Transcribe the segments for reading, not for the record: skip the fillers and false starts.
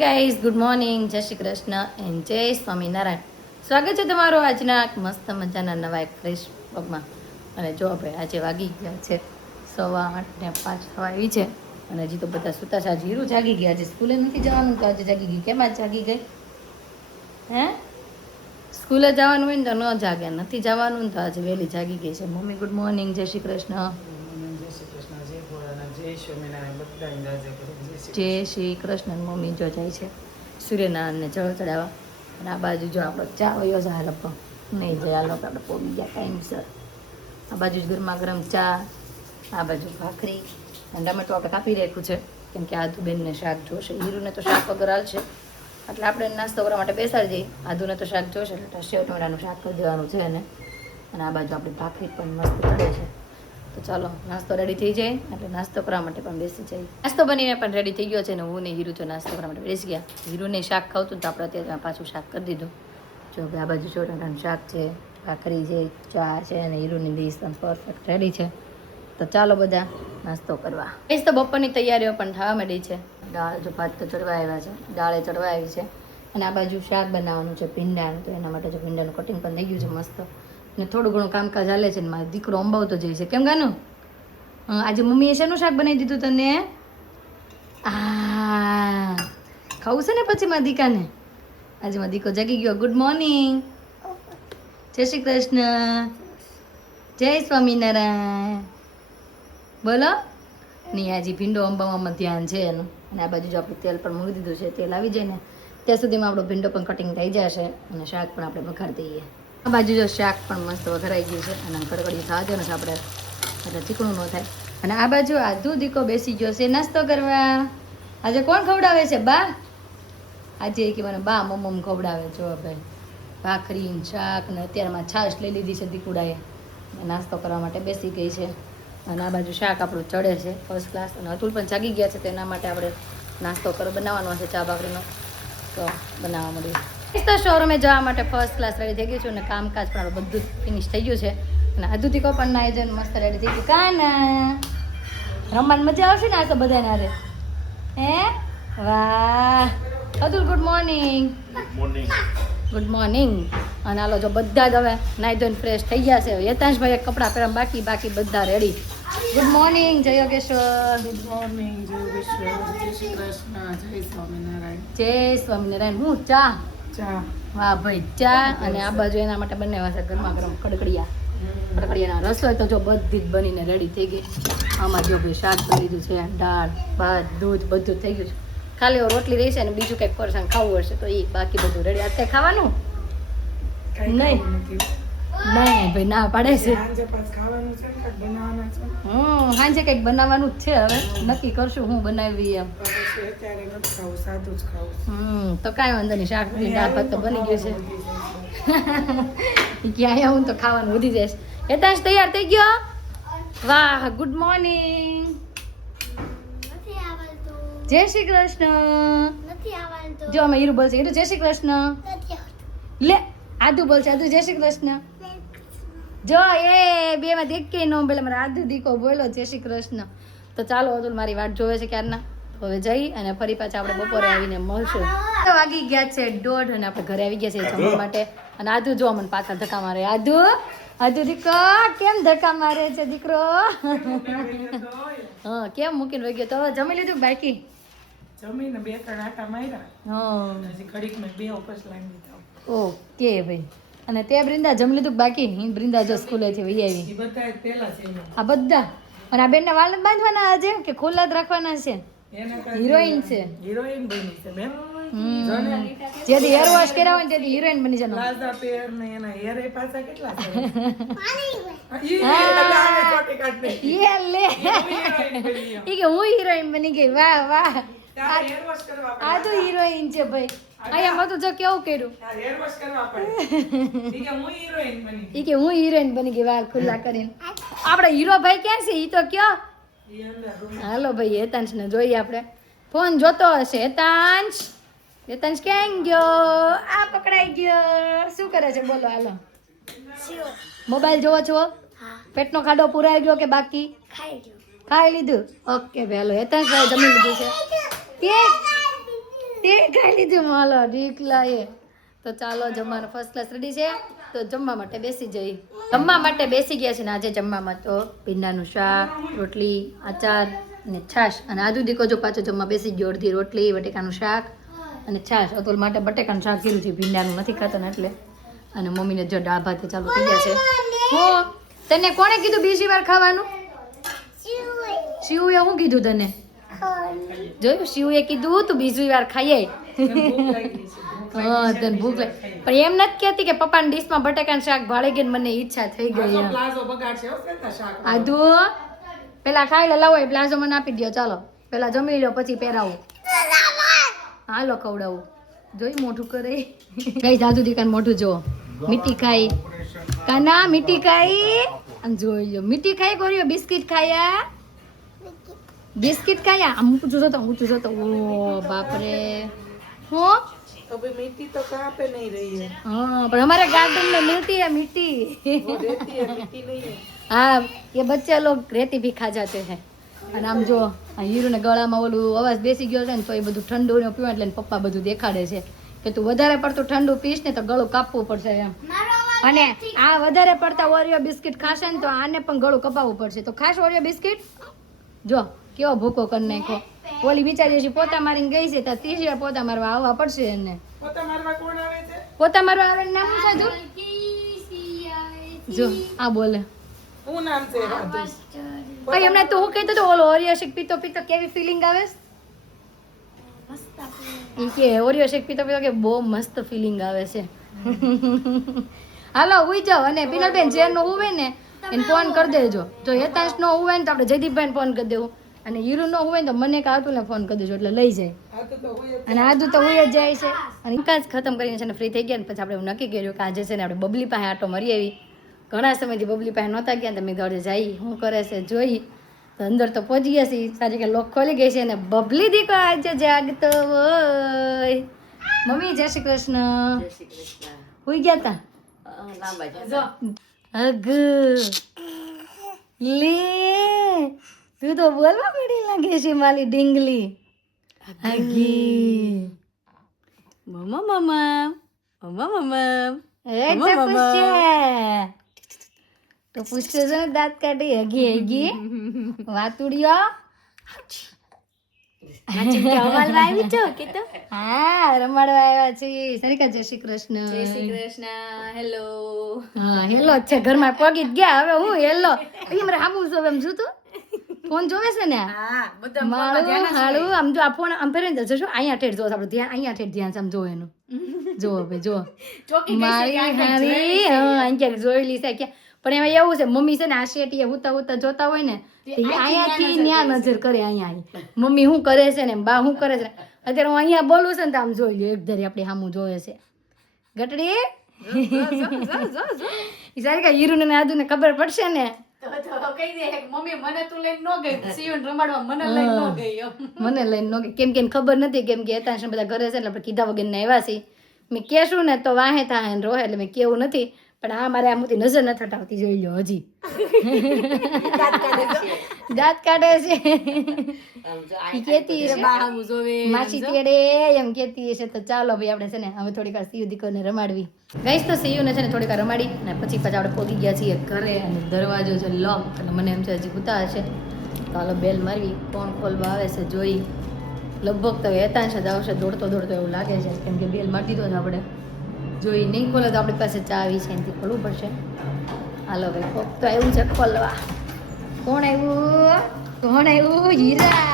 Guys good morning, જય Shri Krishna and જય સ્વામિનારાયણ. સ્વાગત છે તમારો આજના મસ્ત મજાના નવા એક ફ્રેશ વ્લોગમાં. અને જો ભાઈ આજે વાગી ગયા છે 8:05 થવા આવી છે અને હજી તો બધા સુતા છે. આજે હીરું જાગી ગયા, આજે સ્કૂલે નથી જવાનું તો આજે જાગી ગઈ. કેમ આજ જાગી ગઈ? હે સ્કૂલે જવાનું હોય ને તો ન જાગે, નથી જવાનું ને તો આજે વહેલી જાગી ગઈ છે. મમ્મી ગુડ મોર્નિંગ, જય શ્રી કૃષ્ણ. જય શ્રી કૃષ્ણ. મમ્મી જો જાય છે સૂર્યનારાયણને જળ ચડાવવા. અને આ બાજુ જો આપણો ચા વયો છે. હાલ નહીં જાય, હાલો આપણે પોગી ગયા ટાઈમસર. આ બાજુ જ ગરમા ગરમ ચા, આ બાજુ ભાખરી અને ટમેટું આપણે કાપી રાખ્યું છે કેમ કે આદુબેનને શાક જોશે. હીરુને તો શાક વગર હાલશે એટલે આપણે નાસ્તો કરવા માટે બેસાડી દઈએ. આદુને તો શાક જોશે એટલે સેવ ટમેટાનું શાક કરી દેવાનું છે એને. અને આ બાજુ આપણી ભાખરી પણ મસ્ત ચડે છે. તો ચાલો નાસ્તો રેડી થઈ જાય એટલે નાસ્તો કરવા માટે પણ બેસી જાય. નાસ્તો બનીને પણ રેડી થઈ ગયો છે ને હું ને હીરુ જો નાસ્તો કરવા માટે બેસી ગયા. હીરુને શાક ખાવતું તો આપણે અત્યારે પાછું શાક કરી દીધું. જો આ બાજુ ચોટાટાનું શાક છે, ભાખરી છે, ચા છે અને હીરુની ડીશ પણ પરફેક્ટ રેડી છે. તો ચાલો બધા નાસ્તો કરવા. એ તો બપોરની તૈયારીઓ પણ થવા માંડી છે. દાળ જો ભાત તો ચડવા આવ્યા છે, દાળે ચડવા આવી છે અને આ બાજુ શાક બનાવવાનું છે ભીંડાનું. તો એના માટે જો ભીંડાનું કટિંગ પણ થઈ ગયું છે મસ્ત. ને થોડું ઘણું કામકાજ ચાલે છે ને મારો દીકરો અંબાવતો જાય છે. કેમ ગાનું આજે મમ્મીએ શેનું શાક બનાવી દીધું તને? ખાવું છે ને પછી મારા દીકાને. આજે મારો દીકો જાગી ગયો. ગુડ મોર્નિંગ, જય શ્રી કૃષ્ણ, જય સ્વામિનારાયણ. બોલો નહીં, આજે ભીંડો અંબાવવામાં ધ્યાન છે એનું. અને આ બાજુ જો આપણે તેલ પણ મૂકી દીધું છે. તેલ આવી જાય ને ત્યાં સુધીમાં આપણો ભીંડો પણ કટિંગ થઈ જશે અને શાક પણ આપણે વઘારી દઈએ. આ બાજુ જો શાક પણ મસ્ત વઘરાઈ ગયું છે અને કડકડી થવા દો ને આપણે એટલે ચીકણું ન થાય. અને આ બાજુ આધુ દીકો બેસી ગયો છે નાસ્તો કરવા. આજે કોણ ખવડાવે છે? બા. આજે કે મને બા મમ્મ ખવડાવે. જો ભાઈ ભાખરી શાક ને અત્યારમાં છાશ લઈ લીધી છે દીકુડાએ. નાસ્તો કરવા માટે બેસી ગઈ છે. અને આ બાજુ શાક આપણું ચડે છે ફર્સ્ટ ક્લાસ. અને અતુલ પણ જાગી ગયા છે તો એના માટે આપણે નાસ્તો બનાવવાનો છે ચા ભાખરીનો. તો બનાવવા મળ્યું. તો શોરૂમે જવા માટે ફર્સ્ટ ક્લાસ રેડી થઈ ગયું છું અને કામકાજ પણ આપણે બધું ફિનિશ થઈ ગયું છે. અને આધુતિકો પણ નાઈ જઈને મસ્ત રેડી થઈ ગયું. કાના રમવાની મજા આવશે ને આ તો બધાને હારે? હે વાહ. Atul good morning. Good morning. અને હાલો જો બધા જ હવે નાઈ ધોઈને ફ્રેશ થઈ ગયા છે. યતાંશભાઈ કપડાં પહેરવા બાકી બધા રેડી. ગુડ મોર્નિંગ જય યોગેશ્વર. ગુડ મોર્નિંગ જય યોગેશ્વર. જય શ્રી કૃષ્ણ, જય સ્વામિનારાયણ. જય સ્વામિનારાયણ. હું ચા ચા. વાહ ભાઈ ચા. અને આ બાજુ એના માટે બનાવ્યા છે ગરમા ગરમ કડકડિયા. કડકડિયાના રસોઈ તો જો બધી જ બનીને રેડી થઈ ગઈ. આમાં જો ભાઈ શાક બની લીધું છે, દાળ ભાત દૂધ બધું થઈ ગયું છે. ખાલી રોટલી રહી છે અને બીજું કંઈક ફરસાણ ખાવું હશે તો એ બાકી બધું રેડી. અત્યારે ખાવાનું નહીં નહીં ભાઈ ના પાડે છે. સાંજે કંઈક બનાવવાનું જ છે. હવે નક્કી કરશું હું બનાવી એમ. તો કાંઈ વાંધો નહીં. શાક દાળ ભાત તો બની ગયું છે. ક્યાં આવું તો ખાવાનું વધી જશે. હેતાંશ તૈયાર થઈ ગયો? વાહ ગુડ મોર્નિંગ. જય શ્રી કૃષ્ણ. જો અમે હીરુ બોલશે. હીરુ જય શ્રી કૃષ્ણ. લે આદુ બોલશે. આદુ જય શ્રી કૃષ્ણ. જો એ બે માં દેખ કે નો પેલા મારા આદુ દીકો બોલો જય શ્રી કૃષ્ણ. તો ચાલો અતુલ મારી વાટ જોવે છે ક્યારના. હવે જઈ અને ફરી પાછા આપણે બપોરે આવીને મળશું. વાગી ગયા છે 1:30 અને આપણે ઘરે આવી ગયા છે જમવા માટે. અને આદુ જો મને પાછા ધક્કા મારે. આદુ આદુ દીકો કેમ ધક્કા મારે છે દીકરો? હા કેમ મૂકીને વહી ગયો? તો જમી લીધું બાકી? જમીને 2-3 આટા માર્યા. હા હજી ઘડીક મેં 2 ઉપસ લાવી દીધા. ઓકે ભાઈ. અને તે બ્રિંદા જમી લીધું બાકી? બ્રિંદા જો સ્કૂલેથી વહી આવી. એ બધા પહેલા છે આ બધા. અને આ બેનને વાળ બાંધવાના આજે કે ખુલ્લા જ રાખવાના છે? હિરોઈન છે. હિરોઈન બની છે બેન. જેથી હેર વોશ કર્યા હોય તેથી હિરોઈન બની જવાનું. પ્લાઝા પેર ને એના હેર એ પાછા કેટલા છે? યે લે. ઈ કે હું હિરોઈન બની ગઈ. વાહ વાહ. આ તો હિરોઈન છે ભાઈ. અહીંયા મત જો કેવું કર્યું. હેર વોશ કરવા પડે. ઈ કે હું હિરોઈન બની. ઈ કે હું હિરોઈન બની ગઈ વાળ ખુલ્લા કરીને. આપણે હીરો ભાઈ ક્યાં છે? ઈ તો કયો? હાલો ભાઈ હેતાંશ ને જોઈએ આપણે. ફોન જોતો હશે હેતાંશ. હેતાંશ ક્યાં ગયો? આ પકડાઈ ગયો. શું કરે છે બોલો? હાલો મોબાઈલ જોવો છો? પેટનો ખાડો પુરાઈ ગયો કે બાકી? ખાઈ લીધું. ઓકે ભાઈ હાલો હેતાંશ ભાઈ જમી લીધું છે. તે ખાઈ લીધું માલો ઢીકલા એ. તો ચાલો જમવાનું ફર્સ્ટ ક્લાસ રેડી છે. તો જમવા માટે બેસી જઈ. જમવા માટે બેસી ગયા છે ને આજે જમવામાં તો ભીંડાનું શાક, રોટલી, આચાર અને છાશ. અને આદુ દીકો જો પાછો જમવા બેસી ગયો. અડધી રોટલી, બટેકાનું શાક અને છાશ. અતુલ માટે બટેકાનું શાક કર્યું છે, ભીંડાનું નથી ખાતો ને એટલે. અને મમ્મીને જો દાળ ભાત ચાલુ થઈ ગયા છે. હો તને કોણે કીધું બીજી વાર ખાવાનું? શિવે શું કીધું તને? જોયું શિવે કીધું તું બીજી વાર ખાઈએ. હા તને ભૂખ લાગી પણ એમ નથી કહેતી કે પપ્પાની ડીશમાં બટાકાનું શાક ભાળી ગઈ મને ઈચ્છા થઈ ગઈ. આદુ પેલા ખાઈ લે. લાવો એ પ્લાઝો મને આપી દો. ચાલો પેલા જમી લો પછી પહેરાવું. હાલો ખવડાવું. જોઈ મોઢું કરે કઈ જાદુ દીકાન મોઢું જો. મીઠી ખાઈ કાના મીઠી ખાઈ. આમ જોઈ લો મીઠી ખાઈ ગોરીઓ. બિસ્કિટ ખાયા બિસ્કિટ ખાયા. આમ ઊંચું જોતો ઓ બાપરે. હું अभी मिट्टी तो कहाँ पे नहीं रही है, हाँ पर हमारे गार्डन में मिलती है मिट्टी. वो रहती है, मिट्टी नहीं है. हाँ ये बच्चे लोग रेती भी खा जाते हैं. અને આમ જો હીરો ને ગળામાં ઓલું અવાજ બેસી ગયો છે ને તો એ બધું ઠંડુ ને પીવા એટલે પપ્પા બધું દેખાડે છે કે તું વધારે પડતું ઠંડુ પીશ ને તો ગળું કાપવું પડશે એમ. અને આ વધારે પડતા ઓરિયો બિસ્કિટ ખાશે ને તો આને પણ ગળું કપાવવું પડશે. તો ખાસ ઓરિયો બિસ્કિટ જો કેવો ભૂકો કરી નાખ્યો. ઓલી બિચારી છે પોતા મારીને ગઈ છે ત્યાં ત્રીજી વાર પોતા મારવા આવવા પડશે એને. પોતા મારવા કોણ આવે છે? પોતા મારવા આવે નામ શું છે? જો આ બોલે શું નામ છે? ભાઈ હમણાં તો હું કહેતો તો ઓલો ઓરિયો શેક પીતો પીતો કેવી ફિલિંગ આવે ઈ કે ઓરિયો શેક પીતો પીતો કે બહુ મસ્ત ફિલિંગ આવે છે. હાલો ઉઈ જાઓ અને પિનલબેન જેર નો હુવે ને એને ફોન કરી દેજો. જો યતાંશ નો હુવે ને તો આપણે જયદીપભાઈ ફોન કરી દેવું અને હીરુ નો હોય ને તો મને કે આતુને ફોન કરી દેજો એટલે લઈ જાય. અને આદુ તો હોય જ જાય છે. અને કાજ ખતમ કરીને છે ને ફ્રી થઈ ગયા ને પછી આપણે એવું નક્કી કર્યું કે આજે છે ને આપણે બબલી પાસે આટો મારી આવી. ઘણા સમયથી બબલી પાસે નહોતા ગયા તમે ઘરે જઈ શું કરે છે જોઈ તો અંદર તો પહોંચી ગયા છીએ. સારી કે લોક ખોલી ગઈ છે અને બબલી દીકો આજે જાગતો હોય. મમ્મી જય શ્રી કૃષ્ણ. હુઈ ગયા તા અગ લે તું તો બોલવા પડી લાગે છે મારી ડીંગલી. અગી મમ્મા મમ્મા મમ્મા મમ્મા એ તો પૂછશે છે ને દાંત કાઢી હગી હગી વાતુડિયો હા રમાડવા આવ્યા છે. સરિકા જય શ્રી કૃષ્ણ. જય શ્રી કૃષ્ણ. હેલો. હા હેલો જ છે ઘરમાં પગી જ ગયા હવે હું હેલો મારે હામું જોવે એમ જોતું ફોન જોવે છે ને મારું હાડું આમ જો આ ફોન આમ ફેરવીને જશો અહીંયા ઠેઠ જો આપણે ધ્યાન અહીંયા ઠેઠ ધ્યાન આમ જોવે એનું જો ભાઈ જો મારી હારી અહીંયા જોયેલી છે ક્યાં પણ એમાં એવું છે મમ્મી છે ને આ શેટીએ હુતા હુતા જોતા હોય ને અહીંયાથી ન્યા નજર કરે. અહીંયા મમ્મી શું કરે છે ને બા શું કરે છે. અત્યારે હું અહીંયા બોલું છે ને તો આમ જોઈ લે એક ધારી આપણી સામું જોવે છે ગટડી. સારી કે હીરુ ને આદુ ને ખબર પડશે ને મને લઈને નો ગઈ કેમ કે ખબર નથી કેમ કે એતા બધા ઘરે છે એટલે આપણે કીધા વગર ને આવ્યા છીએ. મેં કેશું ને તો વાહે થાય ને રોહે એટલે મેં કેવું નથી પણ આ મારે આમથી નજર નથી હટાવતી જોઈ લો હજી દાંત કાઢે છે. કેતી માસી તેડે એમ કેતી છે. તો ચાલો ભાઈ આપણે છે ને હવે થોડીક વાર સીયુ દીકરીને રમાડવી ગઈશ તો સીયુને છે ને થોડીક વાર રમાડી અને પછી આપણે પહોંચી ગયા છીએ ઘરે અને દરવાજો છે લોક એટલે મને એમ છે હજી ભૂતા હશે તો હાલો બેલ મારવી કોણ ખોલવા આવે છે જોઈ. લગભગ તો હેતાંશ જ આવશે દોડતો દોડતો એવું લાગે છે કેમ કે બેલ મારી દીધો છે આપણે જોઈ નહીં ખોલે તો આપણી પાસે ચાવી છે એનાથી ખોલવું પડશે. હાલો ભાઈ કોક તો આવ્યું છે ખોલવા. કોણ આવ્યું હીરા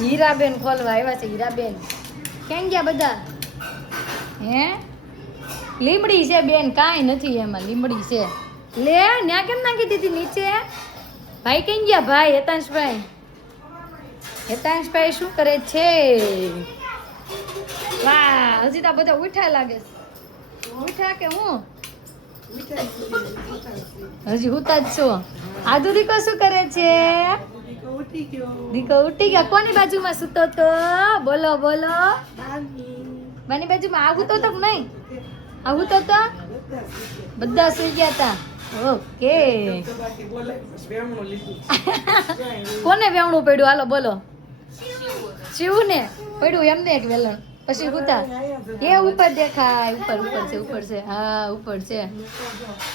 હીરાબેન ખોલવા આવ્યા છે. હીરાબેન ક્યાં ગયા બધા? હે લીમડી છે બેન કાંઈ નથી એમાં લીમડી છે. લે ન્યા કેમ નાખી દીધી નીચે? ભાઈ ક્યાં ગયા ભાઈ? હેતાંશભાઈ હેતાંશભાઈ શું કરે છે? વાહ હજી તો બધા ઉઠા લાગે છે. ઉઠા કે હું હજી હુતા જ છો? આદુ દીકો શું કરે છે? દીકો ઉઠી ગયા. કોની બાજુમાં સૂતો તો? બોલો બોલો. બાની બાજુમાં આવું તો નહીં આવું તો બધા સુઈ ગયા હતા. ઓકે કોને વેવણું પડ્યું? હાલો બોલો. શિવ ને પડ્યું એમને એક વેલણ પછી ઉતા એ ઉપર દેખાય ઉપર છે હા ઉપર છે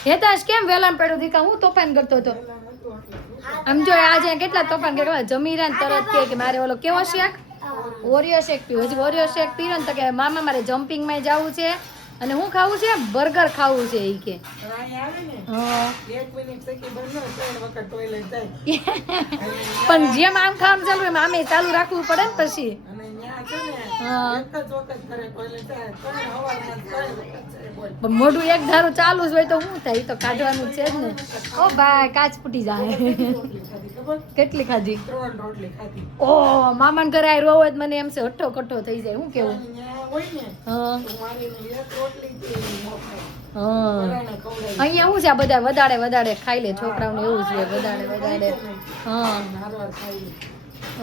હેતાશ કેમ વેલણ પડ્યું દીકા હું તોફાન કરતો હતો આમ જો આજે કેટલા તોફાન કર્યા જમીરાન તરત કે મારે ઓલો કેવો શેક ઓરિયો શેક પીવો હજી ઓરિયો શેક પીવો ને તો કે મામા મારે જમ્પિંગ માં જવું છે અને હું ખાવું છે બર્ગર ખાવું છે ઈ કે પણ જેમ આમ ખાવાનું ચાલુ એમ આમે ચાલુ રાખવું પડે ને પછી પણ મોઢું એક ધારું ચાલુ જ હોય તો શું થાય ઈ તો કાઢવાનું છે જ ને ઓ ભાઈ કાચ ફૂટી જાય કેટલી ખાધી ઓ મામાને ઘરે આ રોજ મને એમ છે હઠ્ઠો કઠ્ઠો થઈ જાય હું કેવું અહીંયા શું છે આ બધા વધારે ખાઈ લે છોકરાઓને એવું છે વધારે હા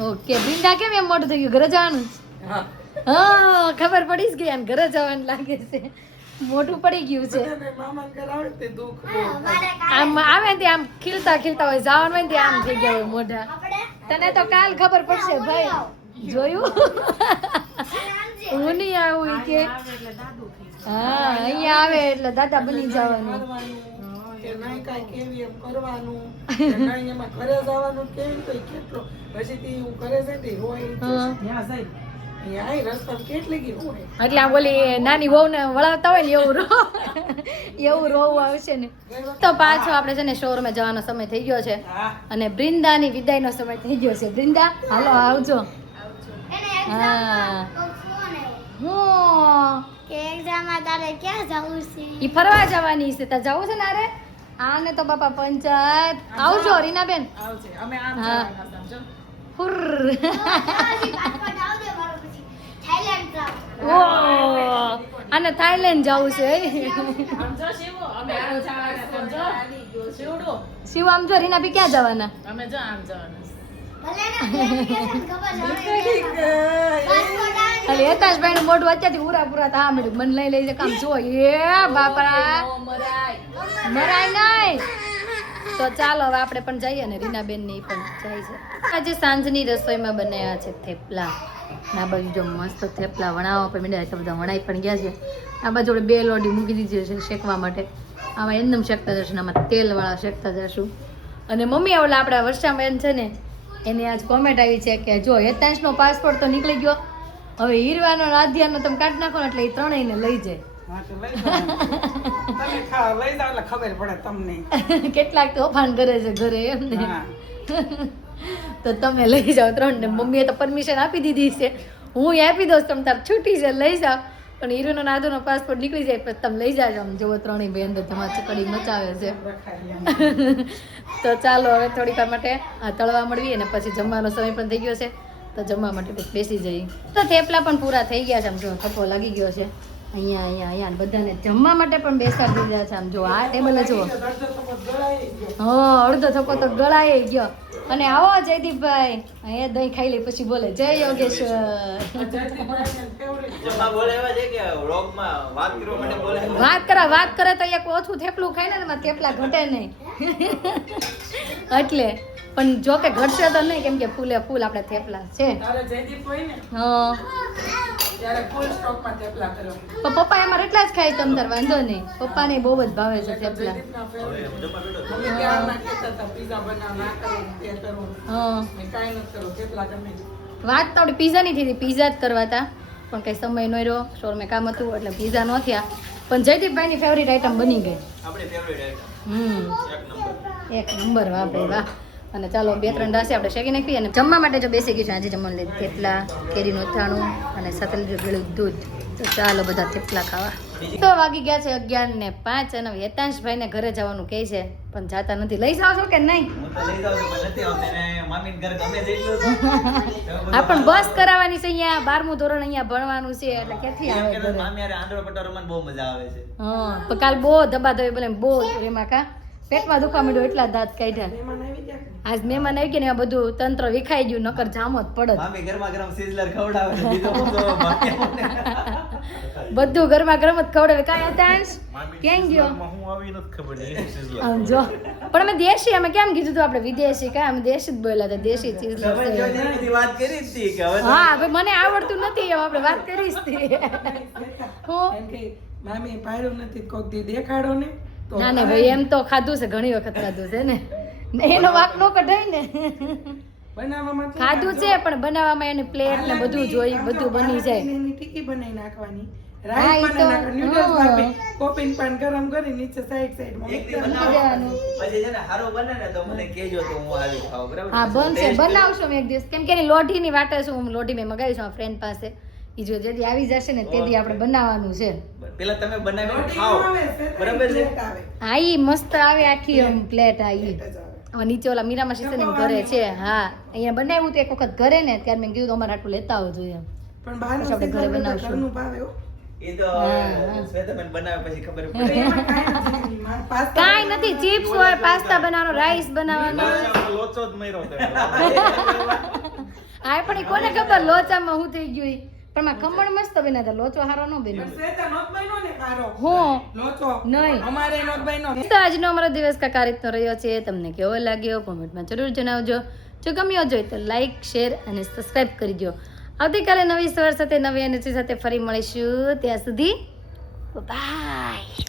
ઓકે બિંદા કેમ એમ મોટું થઈ ગયું ઘરે જવાનું હા ખબર પડી જ ગઈ આને ઘરે જવાનું લાગે છે મોટું પડી ગયું છે આમ આવે ને આમ ખીલતા હોય જવાનું હોય ને આમ થઈ ગયા હોય મોઢા તને તો કાલ ખબર પડશે ભાઈ જોયું હું નહીં આવું કે હા અહીંયા આવે એટલે દાદા બની જવાનું એટલે આ બોલી નાની વહુ ને વળાવતા હોય ને એવું રોવું આવશે ને તો પાછો આપણે છે ને શોરૂમે જવાનો સમય થઈ ગયો છે અને બૃંદાની વિદાયનો સમય થઈ ગયો છે બૃંદા હાલો આવજો હા હું કે એક્ઝામમાં તારે ક્યાં જવું છે ઈ ફરવા જવાની છે તાર જવું છે ને અરે આને તો બાપા પંચાયત આવજો રીનાબેન આવશે અમે આમ જવાના સમજો હુર પાસપોર્ટ આવજો મારો પછી થાઈલેન્ડ જાવ ઓ આને થાઈલેન્ડ જવું છે સમજો શિવો અમે આમ જવાના સમજો શિવડો શિવ આમ જો રીનાબી ક્યાં જવાના અમે જો આમ જવાના ભલે ને application ખબર છે પાસપોર્ટ આવે અરે હેતાશભાઈ નું મોઢું અત્યારથી પૂરા થવા મળ્યું મને લઈ જાય કામ જો એ બાપરા મરાય નહીં તો ચાલો હવે આપણે પણ જઈએ ને રીનાબેન ની પણ જાય છે આજે સાંજની રસોઈમાં બનાવ્યા છે થેપલા આ બાજુ જો મસ્ત થેપલા વણાવવા પણ મીડા એટલા બધા વણાઈ પણ ગયા છે આ બાજુ આપણે બે લોડી મૂકી દીધી છે શેકવા માટે આમાં એકદમ શેકતા જશું આમાં તેલવાળા શેકતા જશું અને મમ્મી ઓલા આપણા વર્ષાબેન છે ને એની આજ કોમેન્ટ આવી છે કે જો હેતાંશનો પાસપોર્ટ તો નીકળી ગયો હવે હીરવાનો આધ્યાનો તમે કાઢી નાખો ને એટલે એ ત્રણેયને લઈ જાય કેટલાક તોફાન કરે છે ઘરે એમ ને તો તમે લઈ જાઓ ત્રણ ને મમ્મીએ તો પરમિશન આપી દીધી છે હું આપી દઉં તમે તાર છૂટી છે લઈ જાઓ પણ હીરોનો નાદોનો પાસપોર્ટ નીકળી જાય પછી તમે લઈ જાજો આમ જુઓ ત્રણેય ભાઈ અંદર તમારે ચકડી મચાવે છે તો ચાલો હવે થોડીક વાર માટે આ તળવા મળવી અને પછી જમવાનો સમય પણ થઈ ગયો છે તો જમવા માટે બેસી જઈએ તો થેપલા પણ પૂરા થઈ ગયા છે આમ જો થપ્પો લાગી ગયો છે અહીંયા બધાને જમવા માટે પણ બેસાડી દીધા છે આમ જો આ ટેબલ જુઓ હા અડધો થપ્પો તો ગળાઈ ગયો અને આવો જયદીપભાઈ અહીંયા દહીં ખાઈ લે પછી બોલે જય યોગેશ્વર વાત કરે તો એક ઓછું થેપલું ખાય ને એમાં થેપલા ઘટે નહીં એટલે પણ જો કે ઘટશે તો નહીં કેમ કે ફૂલે ફૂલ આપણે થેપલા છે હા પણ પપ્પા એમાં એટલા જ ખાય તમ તાર વાંધો નહીં પપ્પાને બહુ જ ભાવે છે થેપલા વાત તો આપણી પીઝા ની થઈ પીઝા જ કરવા હતા પણ કઈ સમય નો રહ્યો સ્ટોરમાં કામ હતું એટલે પીઝા ન થયા પણ જયદીપભાઈ ની ફેવરિટ આઈટમ બની ગઈ એક નંબર વાહ ભાઈ વાહ અને ચાલો 2-3 ડાસી આપણે શેકી નાખીએ અને જમવા માટે જો બેસી ગઈ છે આજે જમવાનું લીધું થેપલા કેરીનું અથાણું અને સાથે લીધું ગળું દૂધ તો ચાલો બધા થેપલા ખાવા તો વાગી ગયા છે 11:05 અને હેતાંશભાઈ ને ઘરે જવાનું કહે છે પણ જાતા નથી લઈ જાવ છો કે નહીં હા પણ બસ કરાવવાની છે અહીંયા 12મું ધોરણ અહીંયા ભણવાનું છે એટલે ક્યાંથી આવે હા પણ કાલ બહુ ધબાધબી બોલે બહુ રેમાં કા પેટમાં દુખવા માંડ્યું એટલા દાંત કાઢ્યા આજ મહેમાન આવી ગયા ને આ બધું તંત્ર વિખાઈ ગયું નકર જામો જ પડત બધું ગરમા ગરમ જ ખવડાવે કાંઈ હતાંશ ક્યાં ગયો હું આવી નથી ખબર નહીં એનું sizzler. આમ જો પણ અમે દેશી અમે કેમ કીધું તું આપણે વિદેશી કાંઈ અમે દેશી જ બોલ્યા હતા દેશી ચીઝ તમે જો જેની બધી વાત કરી જ હતી કે હવે તો હા હવે મને આવડતું નથી એમ આપણે વાત કરીશ હતી હું એમ કે મામી પાડ્યું નથી કોક દી દેખાડો ને તો ના ના ભાઈ એમ તો ખાધું છે ઘણી વખત ખાધું છે ને એનો વાક નો કઢાય ને બનાવવામાં તો ખાધું છે પણ બનાવવામાં એને પ્લેટ ને બધું જોઈ બધું બની જાય એની ટીકી બનાવી નાખવાની હા, રાઈસ ઈ તો, બનાવી નાખવાની નૂડલ્સ હા. બાફી કોપિંગ પાન ગરમ કરી નીચે સાઈડ એક દી માં બનાવો. પછી છે ને હારો બને ને તો મને કહેજો તો હું આવી ખાવ બરાબર હા બનશે Taste બનાવશો મેં એક દિવસ કેમ કે એની લોઢીની વાટે છું હું લોઢી મેં મગાવી છું ફ્રેન્ડ પાસે ઈ જો જેથી આવી જશે ને તેથી આપણે બનાવવાનું છે પેલા તમે બનાવીને ખાઓ બરાબર છે હા ઈ મસ્ત આવે આખી આમ પ્લેટ આ ઈ હવે નીચે ઓલા મીરામાં શીશે ને ઘરે છે હા અહીંયા બનાવ્યું તો એક વખત ઘરે ને ત્યારે મેં કીધું અમારે આટલું લેતા આવજો એમ પણ બહારનું પછી આપણે ઘરે sizzler બનાવશું. ઘરનું ભાવે હો. એ તો શ્વેતાબેન બનાવે પછી ખબર પડે એમાં કાંઈ નથી. પાસ્તા કાંઈ નથી ચિપ્સ હોય પાસ્તા બનાવવાનો રાઈસ બનાવવાનો લોચો જ મર્યો તો હા પણ ઈ કોને ખબર લોચામાં હું થઈ ગયું ઈ. પણ માં ખમણ મસ્ત બન્યા હતા લોચો હારો ન બન્યો શ્વેતા નોત બન્યો ને હારો. હું લોચો નહીં. અમારે નોત બન્યો. તો આજનો અમારો દિવસ કાંઈક આ રીતનો રહ્યો છે તમને કેવો લાગ્યો કોમેન્ટમાં જરૂર જણાવજો જો ગમ્યો હોય તો લાઈક શેર અને સબસ્ક્રાઇબ કરી દો આવતીકાલે નવી સવાર સાથે નવી એનર્જી સાથે ફરી મળીશું ત્યાં સુધી બાય